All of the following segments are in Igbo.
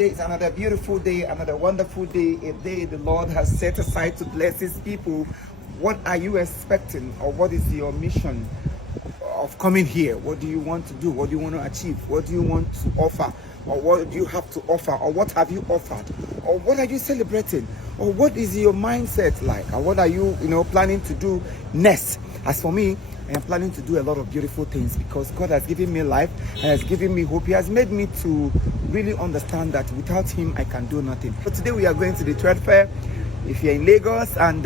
Today is another beautiful day, another wonderful day, a day the Lord has set aside to bless his people. What are you expecting, or what is your mission of coming here? What do you want to do? What do you want to achieve? What do you want to offer? Or what do you have to offer? Or what have you offered? Or what are you celebrating? Or what is your mindset like? Or what are you, planning to do next? As for me, I am planning to do a lot of beautiful things because God has given me life and has given me hope. He has made me to really understand that without him, I can do nothing. So today we are going to the Therefor. If you're in Lagos and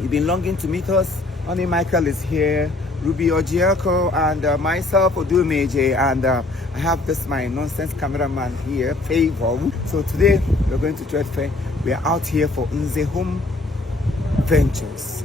you've been longing to meet us, Honey Michael is here, Ruby Ojiako, and myself, Odumeje, and I have this my nonsense cameraman here, Therefor. So today we're going to Therefor. We are out here for Nze Home Ventures.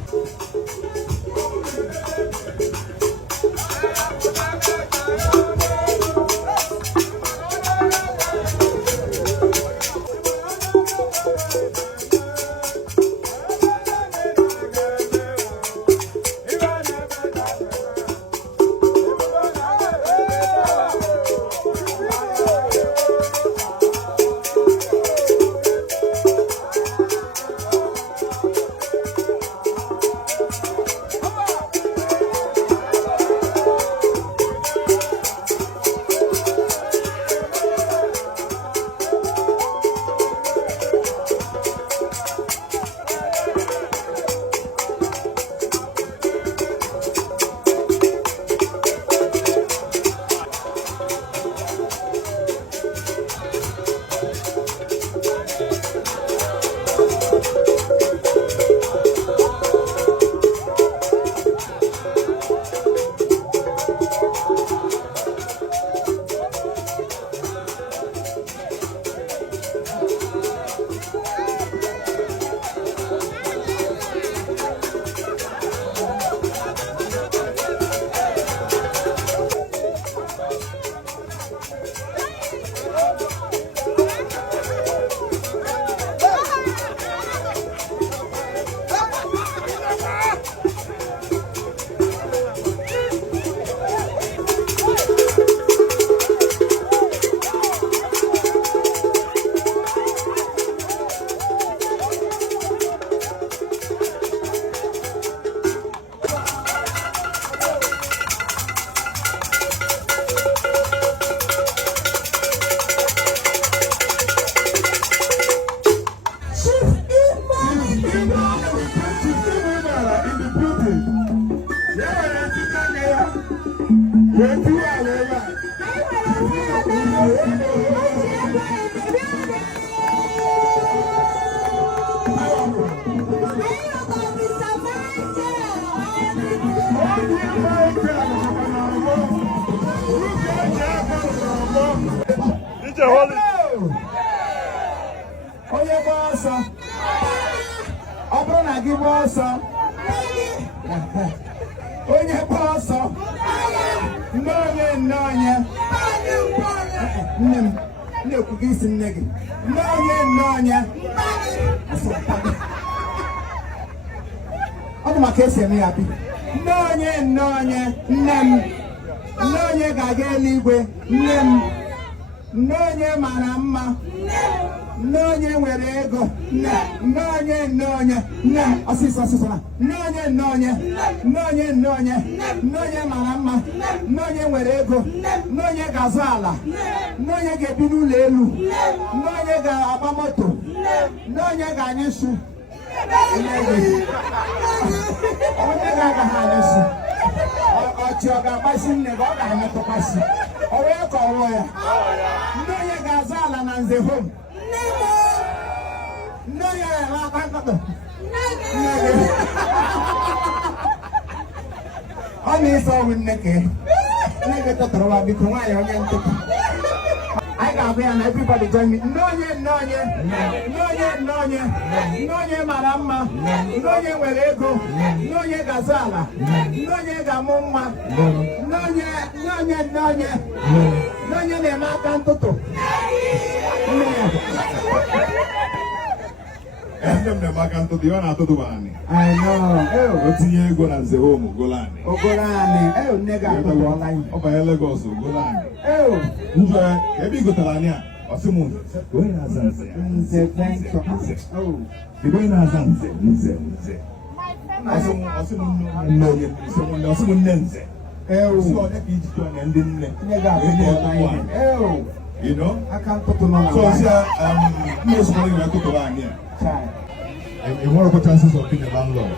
Everybody join me. Nonye marama, nonye werego, nonye gazala, nonye gamumma, nonye ne makantoto. Ne makantoto diwana todo bani. I know. Otinye ego na Nze Home Golani. Ogolani. Nega to online. Oba Lagos Golani. Oh. Nje ebi gotalania. Osimunze. Going Azanze. Nze, thank you. Oh. The going Azanze. Nze. Osimunze. Oh. So that is join and then you know? I can't put on So most money we have to go on here. And what are the chances of being a landlord?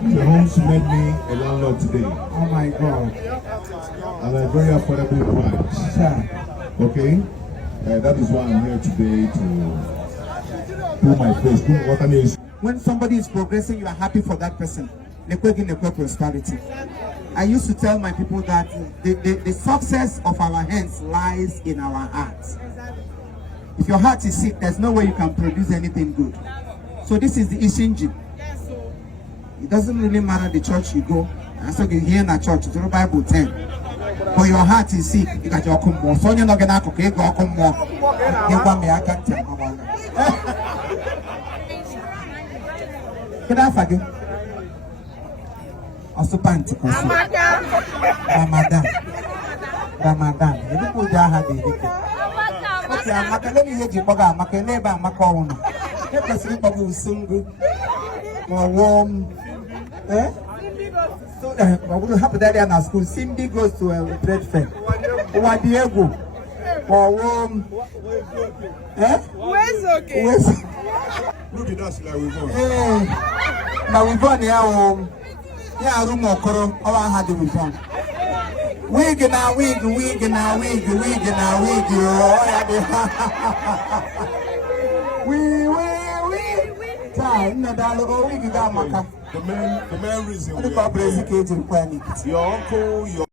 The homes made me a landlord today. Oh my God. At a very affordable price. Okay? That is why I'm here today to do my face. Do what I need. When somebody is progressing, you are happy for that person. Prosperity. I used to tell my people that the success of our hands lies in our hearts. If your heart is sick, there's no way you can produce anything good. So this is the Ishinji. It doesn't really matter the church you go. And so you hear in a church, it's the Bible 10. But your heart is sick, you got your come more. So you're not gonna cook, you go come more. You want me, I can't tell my Can I forget? Also Pentecost. Ramadan. You put your hand in it. Okay, I'm not going to hear you, but I'm not going to never make one. Let us sleep about single or warm. Eh? So, what will happen that in our school? Simbi goes to a trade fair. What do you go? Or warm. Eh? Where's okay? Look at us like we've gone. Now we've gone here. Yeah, room or coro, all had the reform. Wig now, wig. Oh, we. Time, no, that logo, wig, The main reason your uncle, your